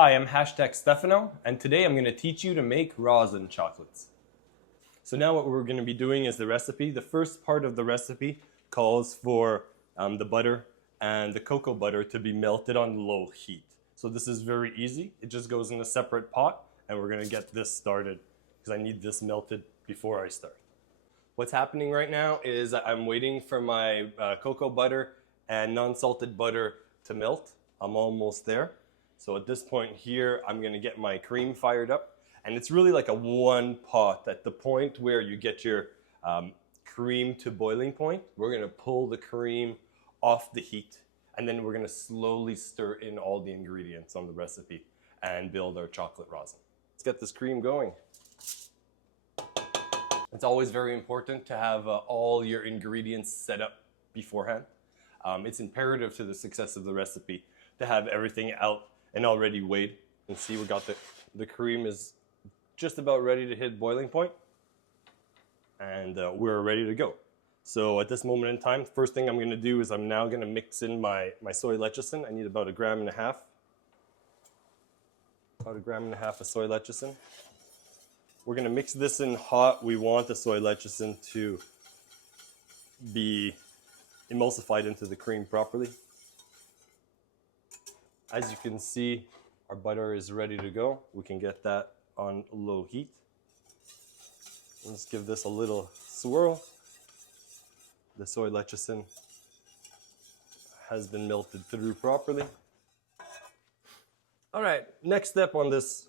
Hi, I'm Hashtek Stefano, and today I'm going to teach you to make rosin chocolates. So now what we're going to be doing is the recipe. The first part of the recipe calls for the butter and the cocoa butter to be melted on low heat. So this is very easy. It just goes in a separate pot, and we're going to get this started because I need this melted before I start. What's happening right now is I'm waiting for my cocoa butter and non-salted butter to melt. I'm almost there. So at this point here, I'm gonna get my cream fired up. And it's really like a one pot. At the point where you get your cream to boiling point, we're gonna pull the cream off the heat. And then we're gonna slowly stir in all the ingredients on the recipe and build our chocolate rosin. Let's get this cream going. It's always very important to have all your ingredients set up beforehand. It's imperative to the success of the recipe to have everything out and already weighed. And see, we got the cream is just about ready to hit boiling point, and we're ready to go. So at this moment in time, first thing I'm going to do is I'm now going to mix in my soy lecithin. I need about 1.5 grams. About 1.5 grams of soy lecithin. We're going to mix this in hot. We want the soy lecithin to be emulsified into the cream properly. As you can see, our butter is ready to go. We can get that on low heat. Let's give this a little swirl. The soy lecithin has been melted through properly. All right, next step on this,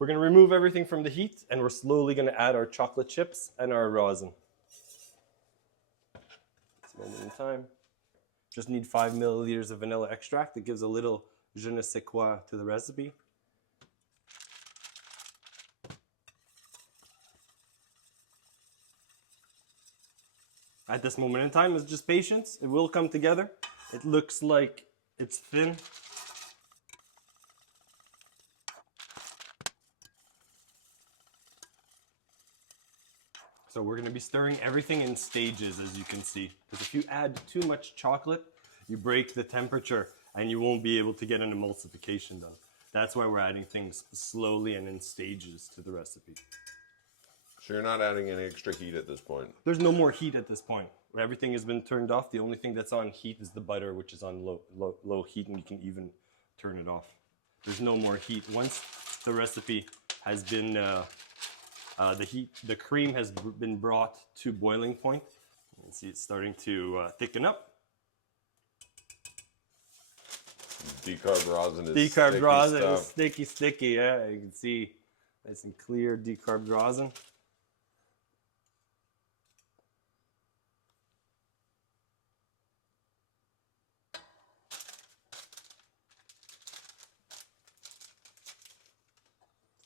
we're going to remove everything from the heat, and we're slowly going to add our chocolate chips and our rosin. This moment in time. Just need 5 milliliters of vanilla extract. It gives a little je ne sais quoi to the recipe. At this moment in time, it's just patience. It will come together. It looks like it's thin. So we're going to be stirring everything in stages, as you can see. Because if you add too much chocolate, you break the temperature and you won't be able to get an emulsification done. That's why we're adding things slowly and in stages to the recipe. So you're not adding any extra heat at this point? There's no more heat at this point. Everything has been turned off. The only thing that's on heat is the butter, which is on low heat, and you can even turn it off. There's no more heat. Once the recipe has been, the cream has been brought to boiling point. You can see it's starting to thicken up. Decarb rosin is Decarb rosin stuff. is sticky, yeah. You can see nice and clear decarb rosin.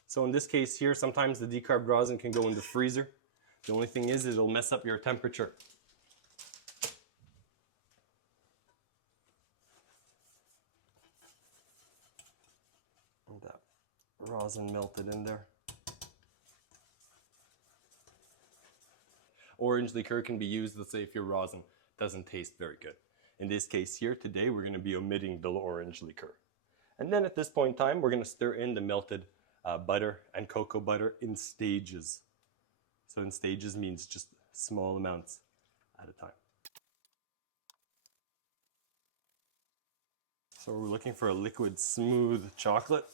So in this case here, sometimes the decarb rosin can go in the freezer. The only thing is it'll mess up your temperature. And that rosin melted in there. Orange liqueur can be used, let's say, if your rosin doesn't taste very good. In this case here, today, we're going to be omitting the orange liqueur. And then at this point in time, we're going to stir in the melted butter and cocoa butter in stages. So in stages means just small amounts at a time. So we're looking for a liquid, smooth chocolate.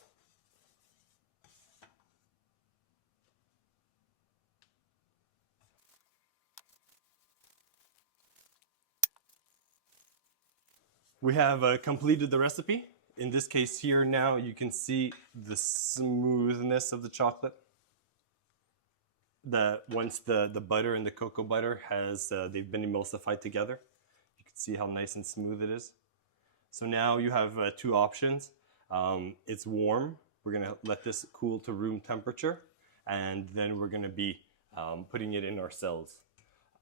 We have completed the recipe. In this case here now, you can see the smoothness of the chocolate. Once the butter and the cocoa butter they've been emulsified together, you can see how nice and smooth it is. So now you have two options. It's warm. We're going to let this cool to room temperature, and then we're going to be putting it in our cells.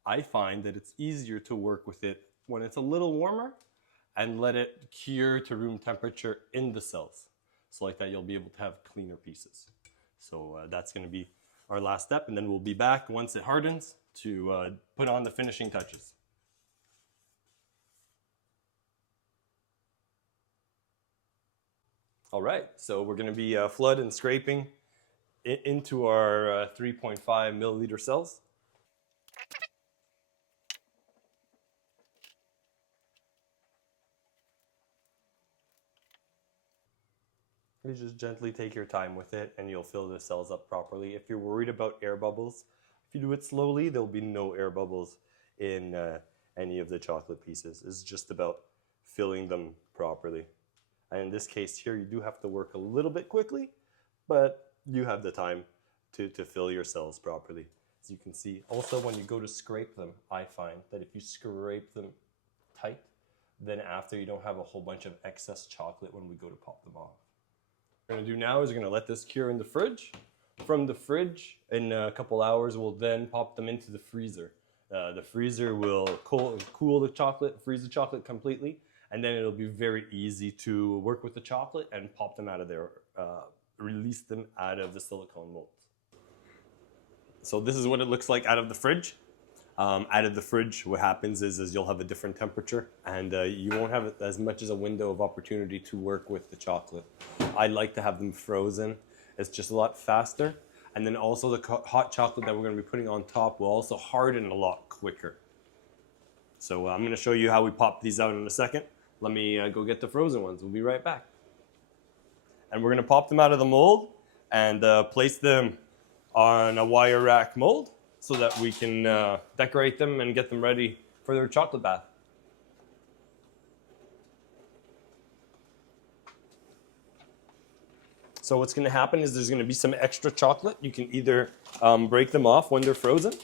I find that it's easier to work with it when it's a little warmer and let it cure to room temperature in the cells. So like that, you'll be able to have cleaner pieces. So that's going to be our last step, and then we'll be back once it hardens to put on the finishing touches. All right, so we're going to be flood and scraping into our 3.5 milliliter cells. You just gently take your time with it and you'll fill the cells up properly. If you're worried about air bubbles, if you do it slowly, there'll be no air bubbles in any of the chocolate pieces. It's just about filling them properly. And in this case here, you do have to work a little bit quickly, but you have the time to fill your cells properly. As you can see, also when you go to scrape them, I find that if you scrape them tight, then after you don't have a whole bunch of excess chocolate when we go to pop them off. What we're going to do now is we're going to let this cure in the fridge. From the fridge, in a couple hours, we'll then pop them into the freezer. The freezer will cool the chocolate, freeze the chocolate completely, and then it'll be very easy to work with the chocolate and pop them out of there, release them out of the silicone molds. So this is what it looks like out of the fridge. Out of the fridge, what happens is you'll have a different temperature and you won't have as much as a window of opportunity to work with the chocolate. I like to have them frozen. It's just a lot faster. And then also the hot chocolate that we're going to be putting on top will also harden a lot quicker. So I'm going to show you how we pop these out in a second. Let me go get the frozen ones. We'll be right back. And we're going to pop them out of the mold and place them on a wire rack mold so that we can decorate them and get them ready for their chocolate bath. So what's going to happen is there's going to be some extra chocolate. You can either break them off when they're frozen,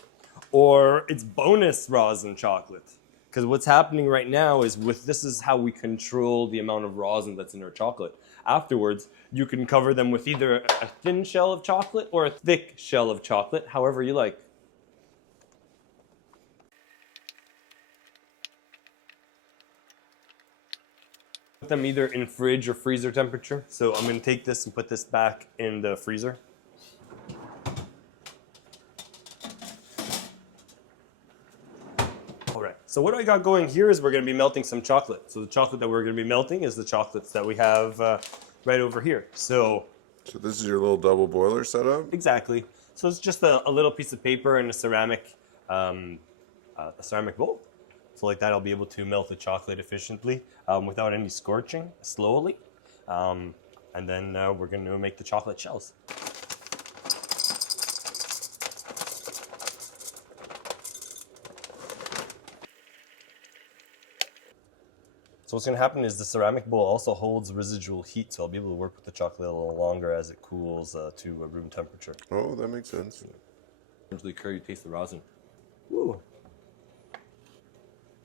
or it's bonus rosin chocolate. Because what's happening right now is this is how we control the amount of rosin that's in our chocolate. Afterwards, you can cover them with either a thin shell of chocolate or a thick shell of chocolate, however you like. Put them either in fridge or freezer temperature. So I'm going to take this and put this back in the freezer. All right, so what I got going here is we're going to be melting some chocolate. So the chocolate that we're going to be melting is the chocolates that we have right over here. So this is your little double boiler setup? Exactly. So it's just a little piece of paper and a ceramic bowl. So like that, I'll be able to melt the chocolate efficiently without any scorching, slowly. And then we're going to make the chocolate shells. So what's going to happen is the ceramic bowl also holds residual heat, so I'll be able to work with the chocolate a little longer as it cools to room temperature. Oh, that makes sense. Liqueur, you taste the rosin. Woo.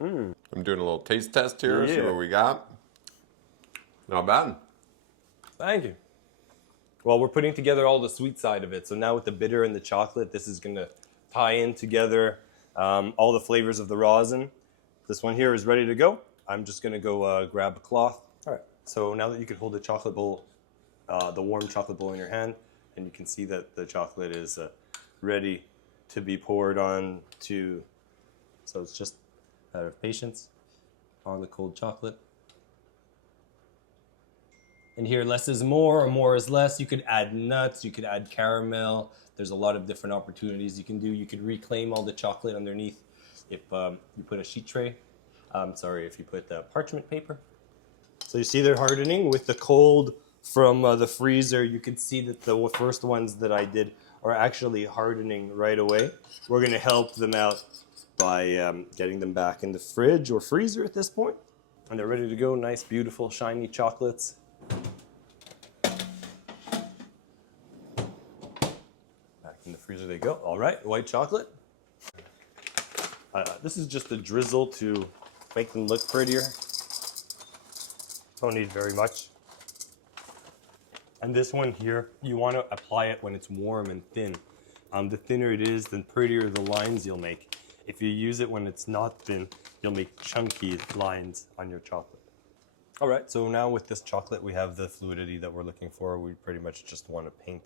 I'm doing a little taste test here, see what we got. Not bad. Thank you. Well, we're putting together all the sweet side of it. So now with the bitter and the chocolate, this is going to tie in together all the flavors of the rosin. This one here is ready to go. I'm just going to go grab a cloth. All right. So now that you can hold the chocolate bowl, the warm chocolate bowl in your hand, and you can see that the chocolate is ready to be poured on to. So it's just a matter of patience on the cold chocolate. And here, less is more or more is less. You could add nuts, you could add caramel. There's a lot of different opportunities you can do. You could reclaim all the chocolate underneath if you put a sheet tray. If you put parchment paper. So you see they're hardening with the cold from the freezer. You can see that the first ones that I did are actually hardening right away. We're going to help them out by getting them back in the fridge or freezer at this point. And they're ready to go. Nice, beautiful, shiny chocolates. Back in the freezer they go. All right, white chocolate. This is just a drizzle to make them look prettier. Don't need very much. And this one here, you want to apply it when it's warm and thin. The thinner it is, the prettier the lines you'll make. If you use it when it's not thin, you'll make chunky lines on your chocolate. All right, so now with this chocolate, we have the fluidity that we're looking for. We pretty much just want to paint.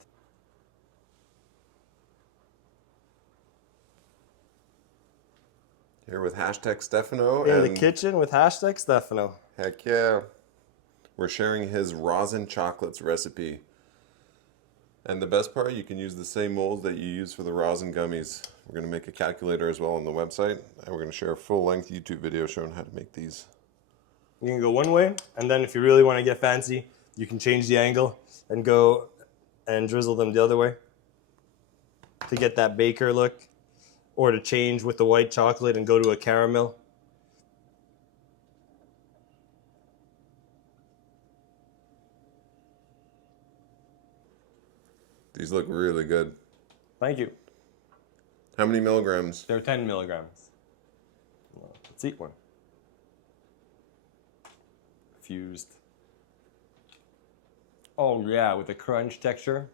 Here with Hashtek Stefano. In the kitchen with Hashtek Stefano. Heck yeah. We're sharing his rosin chocolates recipe. And the best part, you can use the same molds that you use for the rosin gummies. We're going to make a calculator as well on the website, and we're going to share a full-length YouTube video showing how to make these. You can go one way, and then if you really want to get fancy, you can change the angle and go and drizzle them the other way to get that baker look, or to change with the white chocolate and go to a caramel. These look really good. Thank you. How many milligrams? They're 10 milligrams. Let's eat one. Fused. Oh yeah, with a crunch texture.